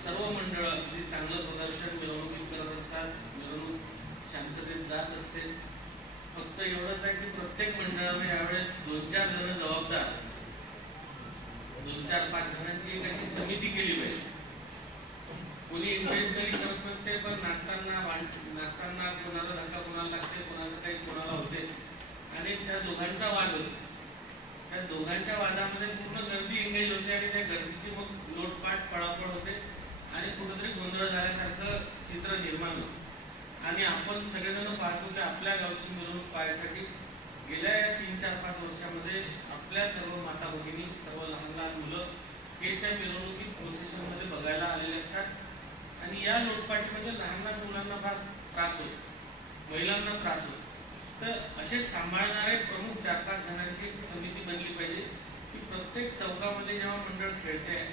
सर्व मंडळ अगदी चांगलं प्रदर्शन मिरवणुकीत करत असतात, मिरवणूक शांततेत जात असते. फक्त एवढंच आहे की प्रत्येक मंडळाने यावेळेस 2-4 जण जबाबदार, 2-4-5 जणांची एक अशी समिती केली पाहिजे. कोणी इंटेन्शनली करत नसते, पण नाचताना कोणाला धक्का कोणाला लागते, कोणाचं काही कोणाला होते आणि त्या दोघांचा वाद होतो. त्या दोघांच्या वादामध्ये पूर्ण गर्दी एंगेज होते आणि त्या गर्दीची मग लोटपाट पळापळ होते आणि कुठेतरी गोंधळ झाल्यासारखं चित्र निर्माण होतं. आणि आपण सगळेजण पाहतो की आपल्या गावची मिरवणूक पाहण्यासाठी गेल्या 3-4-5 वर्षामध्ये आपल्या सर्व माता भगिनी, सर्व लहान लहान मुलं हे त्या मिरवणुकीत प्रोसेशनमध्ये बघायला आलेले असतात आणि या लोटपाटीमध्ये लहान लहान मुलांना फार त्रास होतो, महिलांना त्रास होतो. तर असे सांभाळणारे प्रमुख 4-5 जणांची एक समिती बनली पाहिजे की प्रत्येक चौकामध्ये जेव्हा मंडळ खेळते आहे,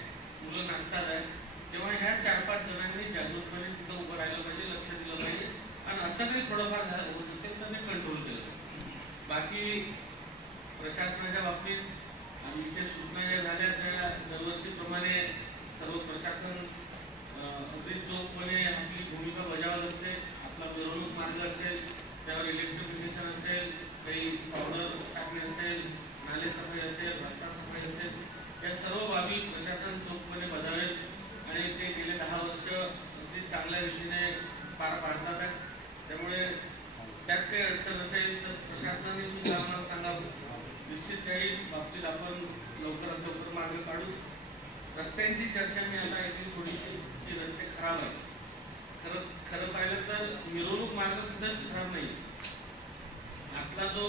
मुलं नाचतात आहे, तेव्हा ह्या 4-5 जणांनी जागृतपणे तिथं उभं राहिलं पाहिजे, लक्ष दिलं पाहिजे आणि असं काही थोडंफार झालं होत असेल तर ते कंट्रोल केलं पाहिजे. बाकी प्रशासनाच्या बाबतीत आणि इथे सूचना ज्या झाल्या त्या दरवर्षीप्रमाणे सर्व प्रशासन अगदी चोखपणे आपली भूमिका बजावत असते. आपला मिरवणूक मार्ग असेल, त्यावर इलेक्ट्रिफिकेशन असेल, काही पावडर टाकणे असेल, नाले सफाई असेल, रस्ता सफाई असेल, या सर्व बाबी प्रशासन चोखपणे बजावेल आणि ते गेले 10 वर्ष अगदी चांगल्या रीतीने पार पाडतात आहेत. त्यामुळे त्यात काही अडचण असेल तर प्रशासनाने सुद्धा आम्हाला सांगावं. निश्चित काही बाबतीत आपण लवकरात लवकर मार्ग काढू. रस्त्यांची चर्चा मी आता येथील थोडीशी, की रस्ते खराब आहेत. खरं पाहिलं तर मिरवणूक मार्ग कुठंच खराब नाही. आपला जो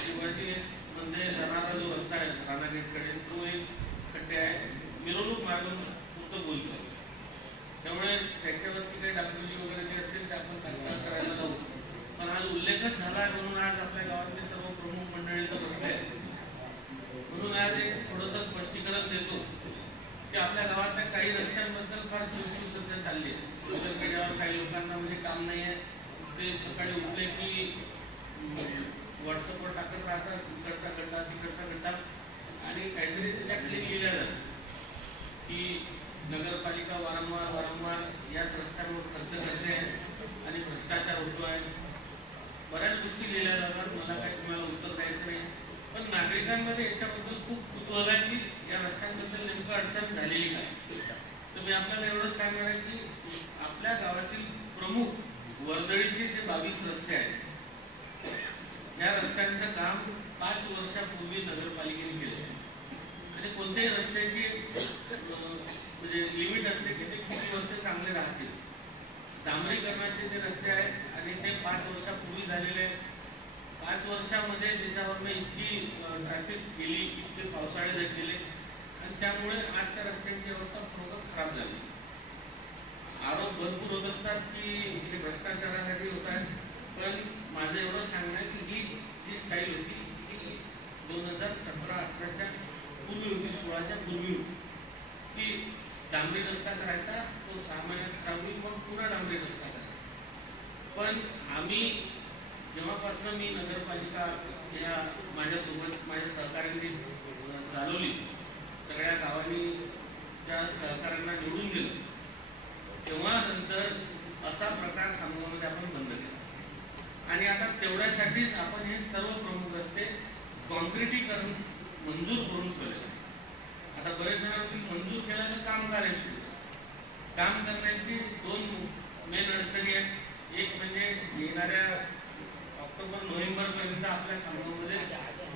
शिवाजी मध्ये जाणारा जो रस्ता आहे राणागेटकडे, तो एक खड्डे आहे, मिरवणूक मार्ग पुरतं बोलतो. त्यामुळे त्याच्यावरची काही डागडुजी वगैरे जे असेल ते आपण तक्रार करायला लावू. पण आज उल्लेखच झाला आहे म्हणून आज आपल्या गावातले सर्व प्रमुख मंडळी तर बसले आहेत. म्हणून आज एक थोडंसं स्पष्टीकरण देतो की आपल्या गावातल्या काही रस्त्यांबद्दल फार चिवचिव सध्या चालली आहे. सोशल मीडियावर काही लोकांना म्हणजे काम नाही आहे, ते सकाळी उठले की व्हॉट्सअपवर टाकत राहतात, इकडचा गड्डा तिकडचा गड्डा, आणि काहीतरी त्याच्या खाली लिहिल्या जातं की नगरपालिका वारंवार याच रस्त्यांवर खर्च करते आहे आणि भ्रष्टाचार होतो आहे. बऱ्याच गोष्टी लिहिल्या जातात. मला काही तुम्हाला उत्तर द्यायचं नाही, पण नागरिकांमध्ये याच्याबद्दल खूप कुतूहल आहे की या रस्त्यांबद्दल नेमकं अडचण झालेली काय. तर मी आपल्याला एवढंच सांगणार आहे की आपल्या गावातील प्रमुख वर्दळीचे जे 22 रस्ते आहेत, या रस्त्यांचं काम 5 वर्षापूर्वी नगरपालिकेने केलं आणि कोणत्याही रस्त्याची म्हणजे लिमिट असते की ते किती वर्ष चांगले राहतील. डांबरीकरणाचे जे रस्ते आहेत आणि ते 5 वर्षापूर्वी झालेले आहेत. 5 वर्षामध्ये त्याच्यावरनं इतकी ट्रॅफिक गेली, इतके पावसाळे गेले आणि त्यामुळे आज त्या रस्त्यांची अवस्था पूर्ण खराब झाली. आरोप भरपूर होत असतात की हे भ्रष्टाचारासाठी होत आहे, पण माझं एवढं सांगणं आहे की ही जी स्टाईल होती ही 2017-18च्या पूर्वी होती, 16च्या पूर्वी होती की डांबरी रस्ता करायचा, तो 6 महिन्यात खराब होईल, मग पुन्हा डांबरी रस्ता करायचा. पण आम्ही जेव्हापासून मी नगरपालिका या माझ्यासोबत माझ्या सहकार्यांनी चालवली, सगळ्या गावांनी ज्या सहकार्यांना निवडून दिलं, तेव्हा नंतर असा प्रकार खामगावमध्ये आपण बंद केला आणि आता तेवढ्यासाठीच आपण हे सर्व प्रमुख रस्ते कॉन्क्रिटीकरण मंजूर करून ठेवलेलं आहे. आता बरेच जणांनी मंजूर केला तर काम करायचं. काम करण्याची 2 मेन अडचणी आहेत. एक म्हणजे येणाऱ्या ऑक्टोबर-नोव्हेंबर पर्यंत आपल्या खामगावमध्ये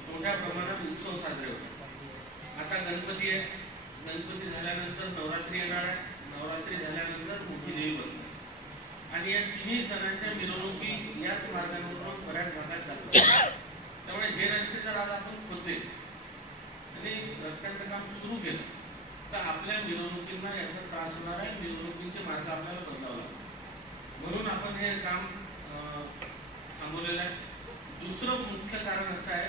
मोठ्या प्रमाणात उत्सव साजरे होतात. आता गणपती आहे, गणपती झाल्यानंतर नवरात्री येणार आहे, नवरात्री झाल्यानंतर मोठी देवी बसणार आणि या तिन्ही सणांच्या मिरवणुकी याच मार्गांवरून बऱ्याच भागात जातात. त्यामुळे हे रस्ते जर आज आपण खोदले आणि रस्त्यांचं काम सुरू केलं तर आपल्या मिरवणुकींना याचा त्रास होणार आहे. मिरवणुकींचे मार्ग आपल्याला बदलावं लागतात. म्हणून आपण हे काम थांबवलेलं आहे. दुसरं मुख्य कारण असं आहे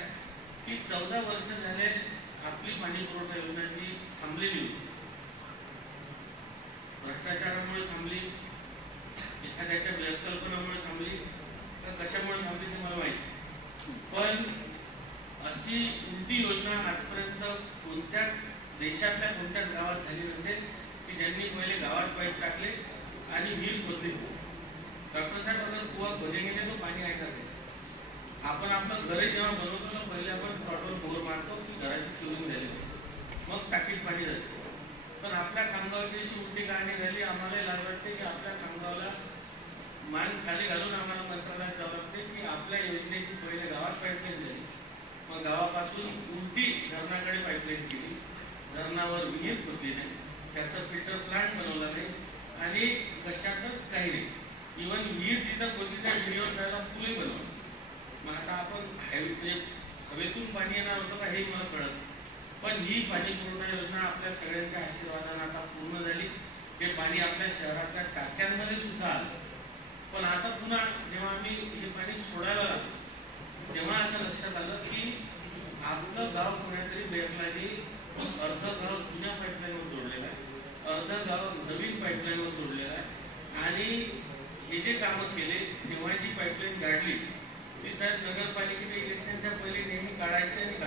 की 14 वर्ष झाले आपली पाणी पुरवठा योजना जी थांबलेली होती, भ्रष्टाचारामुळे थांबली, एखाद्याच्या बेकल्पनामुळे थांबली, तर कशामुळे थांबली ते मला माहिती. पण अशी उलटी योजना आजपर्यंत कोणत्याच देशातल्या कोणत्याच गावात झाली नसेल की की ज्यांनी पहिले गावात पाईप टाकले आणि विहीर खोदलीच नाही. डॉक्टर साहेब अगर कुआ खोदेंगे नहीं तो पाणी आएगा कैसे? आपण आपलं घर जेव्हा बनवतो तर पहिले आपण प्लॉटवर बोर मारतो की घराची क्युरिंग झाली मग टाकीत पाणी जाते. पण आपल्या खामगावची अशी उलटी कहाणी झाली. आम्हाला लाज वाटते की आपल्या खामगावला मान खाली घालून आम्हाला मंत्रालयात जावं लागते की आपल्या योजनेची पहिले गावात पाईपलाईन झाली, मग गावापासून उलटी धरणाकडे पाईपलाईन केली, धरणावर विहीर खोदली नाही, त्याचा फिल्टर प्लांट बनवला नाही आणि कशातच काही नाही. इव्हन विहीर जिथं खोदली त्या विहिरीवर जायला पूलही बनवलं. मग आता आपण हवेतून पाणी येणार होतं का हे मला कळत. पण ही पाणी पुरवठा योजना आपल्या सगळ्यांच्या आशीर्वादाने आता पूर्ण झाली. हे पाणी आपल्या शहरातल्या टाक्यांमध्ये सुद्धा आलं. पण आता पुन्हा जेव्हा आम्ही हे पाणी सोडायला लागलो तेव्हा असं लक्षात आलं की आपलं गाव कोणीतरी बेरलानी अर्ध गाव जुन्या पाईपलाईनवर जोडलेलं आहे, अर्ध गाव नवीन पाईपलाईनवर जोडलेलं आहे. आणि हे जे कामं केले तेव्हा जी पाईपलाईन गाडली ती साहेब नगरपालिकेच्या इलेक्शनच्या पहिले नेहमी काढायचे आणि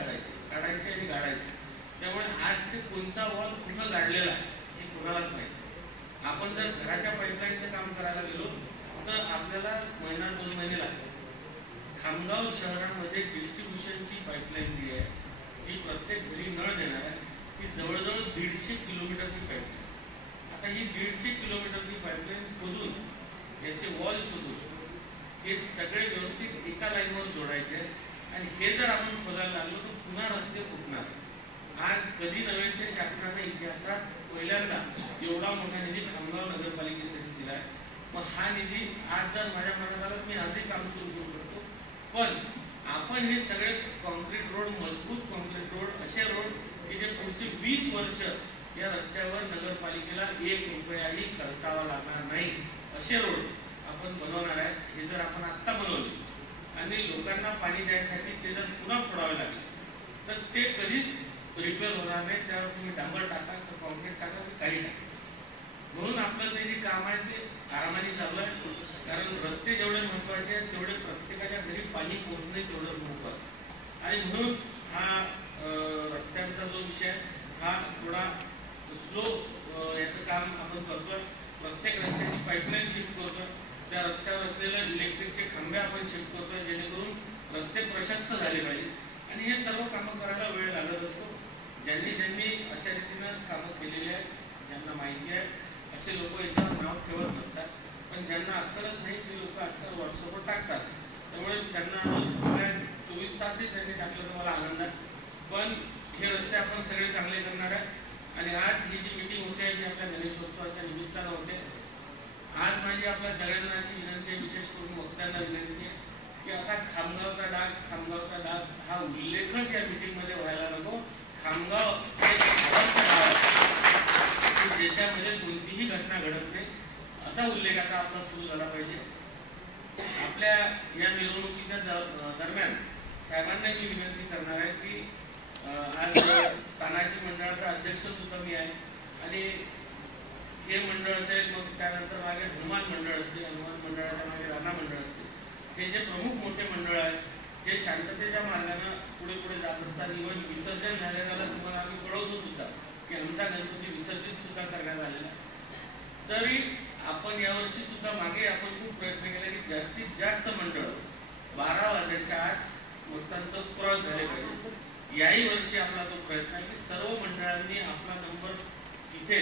काढायचे. त्यामुळे आज ते कोणचा वॉल कुठं गाडलेला आहे हे कोणालाच माहिती. आपण जर घराच्या पाईपलाईनचं काम करायला गेलो तर आपल्याला महिना 2 महिने लागतात. खामगाव शहरामध्ये डिस्ट्रीब्युशनची पाईपलाईन जी आहे जी प्रत्येक घरी नळ देणार आहे ती जवळजवळ 150 किलोमीटरची पाईपलाईन. आता ही 150 किलोमीटरची पाईपलाईन खोदून याचे वॉल शोधून हे सगळे व्यवस्थित एका लाईनवर जोडायचे आणि हे जर आपण खोदायला लागलो तर पुन्हा रस्ते फुटणार. आज कधी नव्हे ते शासनाने इतिहासात पहिल्यांदा एवढा मोठा निधी खामगाव नगरपालिकेसाठी दिला आहे. मग हा निधी आज जर माझ्या मनात आला मी आजही काम सुरू करू शकतो. पण आपण हे सगळे कॉन्क्रीट रोड, मजबूत कॉन्क्रीट रोड, असे रोड की जे पुढचे 20 वर्ष या रस्त्यावर नगरपालिकेला 1 रुपयाही खर्चावा लागणार नाही असे रोड आपण बनवणार आहे. हे जर आपण आत्ता बनवले आणि लोकांना पाणी द्यायसाठी ते जर पुन्हा फोडावे लागले तर ते कधीच रिपेअर होणार नाही. त्यावर तुम्ही डांबर टाका तर कॉन्क्रीट टाका तर काही टाका. म्हणून आपलं ते जे काम आहे ते आरामाने चालू आहे. कारण रस्ते जेवढे महत्त्वाचे आहेत तेवढे प्रत्येकाच्या घरी पाणी पोहोचणे तेवढंच महत्त्वाचं. आणि म्हणून हा रस्त्यांचा जो विषय हा थोडा स्लो याचं काम आपण करतोय. प्रत्येक रस्त्याची पाईपलाईन शिफ्ट करतोय, त्या रस्त्यावर असलेले इलेक्ट्रिकचे खांबे आपण शिफ्ट करतोय जेणेकरून रस्ते प्रशस्त झाले पाहिजे. आणि हे सर्व कामं करायला वेळ लागत असतो. ज्यांनी अशा रीतीनं कामं केलेली आहेत, ज्यांना माहिती आहे असे लोक याच्यावर नाव ठेवत नसतात. पण ज्यांना अक्कलच नाही ते लोक आजकाल व्हॉट्सअपवर टाकतात. त्यामुळे त्यांना रोज 24 तासही त्यांनी टाकलं तर मला आनंद आहे. पण हे रस्ते आपण सगळे चांगले करणार आहे. आणि आज ही जी मीटिंग होते आहे ही आपल्या गणेशोत्सवाच्या निमित्तानं होते. आज माझी आपल्या सगळ्यांना अशी विनंती आहे, विशेष करून वक्त्यांना विनंती आहे की आता खामगावचा डाग हा उल्लेखच या मीटिंगमध्ये व्हायला नको. खामगाव हे गावाचं गाव आहे ज्याच्यामध्ये कोणतीही घटना घडत नाही असा उल्लेख आता आपला सुरू झाला पाहिजे. आपल्या या मिरवणुकीच्या दरम्यान साहेबांना मी विनंती करणार आहे की आज तानाजी मंडळाचा अध्यक्ष सुद्धा मी आहे आणि हे मंडळ असेल, मग त्यानंतर मागे हनुमान मंडळ असते, हनुमान मंडळाच्या मागे राणा मंडळ असते. हे जे प्रमुख मोठे मंडळ आहेत हे शांततेच्या मार्गाने पुढे जात असतात. इव्हन विसर्जन झालेलं तुम्हाला आम्ही कळवतो सुद्धा की आमचा गणपती विसर्जित सुद्धा करण्यात आलेला. तरी आपण यावर्षी सुद्धा मागे आपण खूप प्रयत्न केला की जास्तीत जास्त मंडळ 12 वाजेच्या आत मस्तांचं क्रॉस झाले पाहिजे. याही वर्षी आपला तो प्रयत्न आहे की सर्व मंडळांनी आपला नंबर तिथे